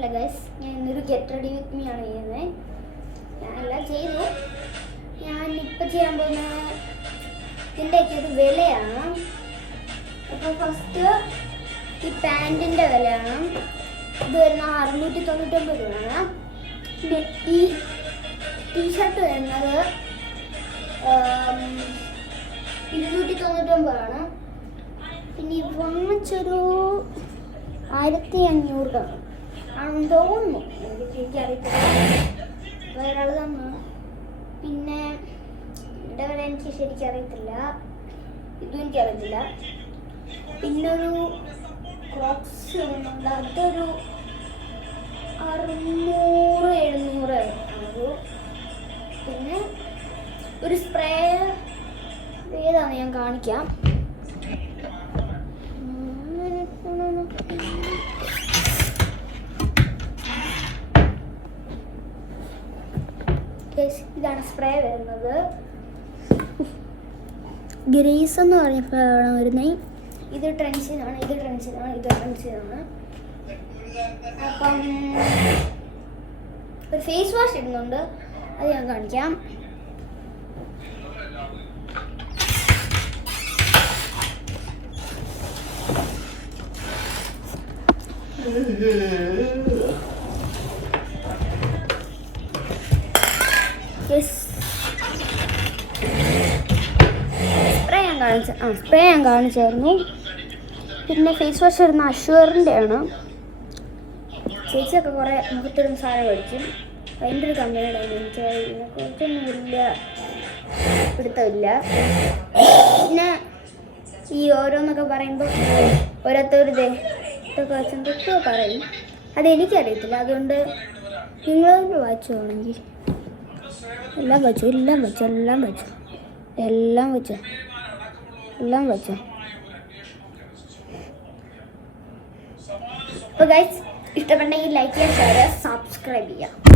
Hello guys, ഞാൻ ഇന്നൊരു get ready with me ആണ് ചെയ്യുന്നത്. ഞാനെല്ലാം ചെയ്തു. ഞാനിപ്പോൾ ചെയ്യാൻ പോകുന്ന ഇതിൻ്റെയൊക്കെ ഒരു വിലയാണ്. അപ്പോൾ ഫസ്റ്റ് ഈ പാൻറ്റിൻ്റെ വിലയാണ്. ഇത് വരുന്ന 699 രൂപയാണ്. പിന്നെ ഈ ടീഷർട്ട് വരുന്നത് 299 ആണ്. പിന്നെ ഈ വാച്ചൊരു 1500 ആണെന്ന് തോന്നുന്നു. എനിക്കറിയത്തില്ല, വേറെ ആൾ തന്നു. പിന്നെ എൻ്റെ വില എനിക്ക് ശരിക്കും അറിയത്തില്ല, ഇതും എനിക്കറിയത്തില്ല. പിന്നൊരു ക്രോക്സ് ഉണ്ട്, അതൊരു 600-700 ആണ്. പിന്നെ ഒരു സ്പ്രേ ഏതാണ് ഞാൻ കാണിക്കാം. ഇതാണ് സ്പ്രേ വരുന്നത്. ഗ്രേസ് എന്ന് പറഞ്ഞപ്പോഴാണ് വരുന്നത്. ഇത് ട്രെൻസിനാണ്, ഇത് ട്രെൻസിനാണ്, ഇത് ട്രെൻസിനാണ്. അപ്പം ഒരു ഫേസ് വാഷ് ഇടുന്നുണ്ട്, അത് ഞാൻ കാണിക്കാം. സ്പ്രേ ഞാൻ കാണിച്ചായിരുന്നു. പിന്നെ ഫേസ് വാഷ് വരുന്ന അഷ്വറിൻ്റെ ആണ്. ചേച്ചിയൊക്കെ കുറേ മുഖത്തൊരു സാധനം മേടിക്കും. അതിൻ്റെ ഒരു കമ്പനിയുടെ എനിക്ക് ഇതിനെക്കുറിച്ചൊന്നും വലിയ പിടുത്തമില്ല. പിന്നെ ഈ ഓരോന്നൊക്കെ പറയുമ്പോൾ ഓരോരുത്തരുടെ ഇതൊക്കെ വെച്ചെന്തൊക്കെയോ പറയും, അതെനിക്കറിയത്തില്ല. അതുകൊണ്ട് നിങ്ങളൊന്ന് വായിച്ചോണെങ്കിൽ എല്ലാം വെച്ചു. അപ്പോൾ ഗൈസ്, ഇഷ്ടപ്പെട്ടെങ്കിൽ ലൈക്ക് ചെയ്യുക, ഷെയർ ചെയ്യുക, സബ്സ്ക്രൈബ് ചെയ്യുക.